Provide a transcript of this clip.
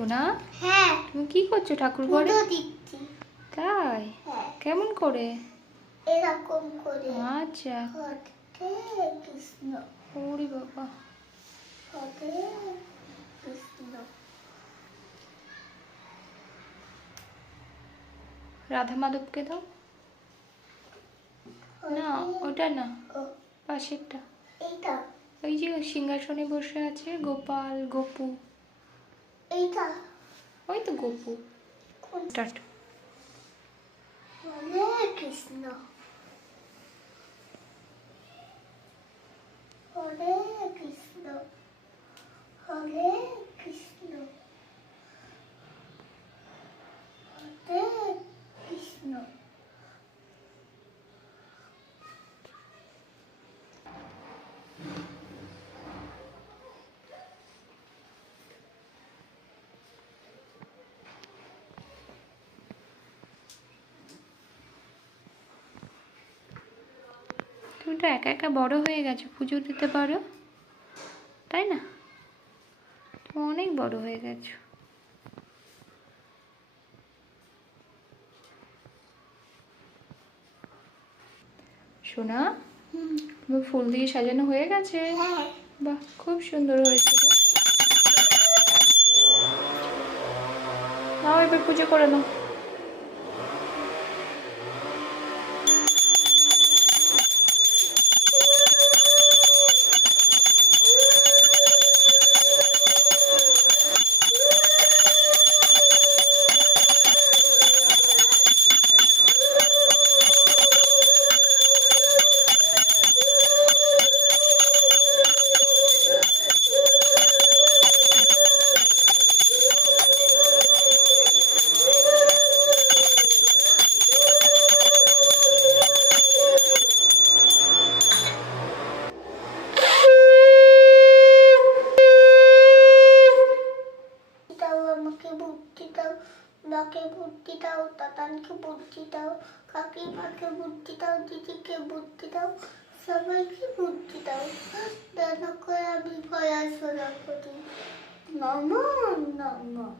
সোনা, হ্যাঁ তুমি কি করছো ঠাকুর ঘরে? পুজো দিচ্ছি। তাই? হ্যাঁ কেমন করে? এরকম করে। আচ্ছা। হরে কৃষ্ণ ওরে বাবা। হরে কৃষ্ণ। রাধা মাধবকে দাও না, ওটা না, ও পাশেরটা। এইটা ওই যে সিংহাসনে বসে আছে গোপাল গোপু। এইটা ওই তো গোপু। কোন? স্টার্ট। হরে কৃষ্ণ হরে কৃষ্ণ হরে কৃষ্ণ হরে কৃষ্ণ। তুমি তো একা একা বড় হয়ে গেছো, পুজো দিতে পারো, তাই না? তুমি অনেক বড় হয়ে গেছো। সোনা, তোমার ফুল দিয়ে সাজানো হয়ে গেছে? হ্যাঁ বাহ, খুব সুন্দর হয়েছে গো। নাও এবার পুজো করে নাও। দাও, আমাকে বুদ্ধি দাও, মাকে বুদ্ধি দাও, দাদাকে বুদ্ধি দাও, কাকিমাকে বুদ্ধি দাও, দিদিকে বুদ্ধি দাও, সবাইকে বুদ্ধি দাও, যেন করে আমি পড়াশোনা করি। নমঃ নমঃ।